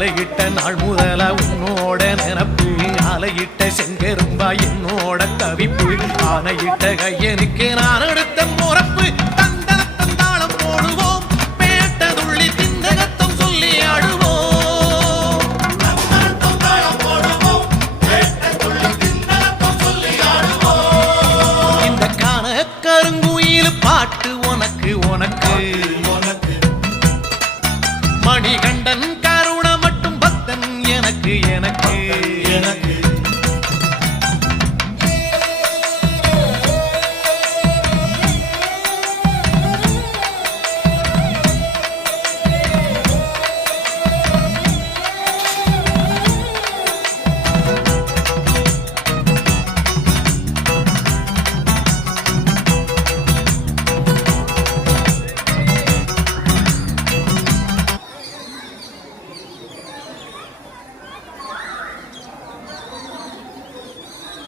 மாலையிட்ட நாள் முதல உன்னோட நினப்பு ஆலையிட்ட செங்கரும்பா என்னோட தவிப்பு ஆனையிட்ட கையனுக்கு நான் எடுத்த முறப்பு தந்தனத்தம் தாளம் போடுவோம் பேட்டதுள்ளி திந்தகத்தம் சொல்லி ஆடுவோம் இந்த காண கருங்குயில் பாட்டு உனக்கு உனக்கு மணிகண்டன் கருண மட்டும் பக்தன் எனக்கு எனக்கு எனக்கு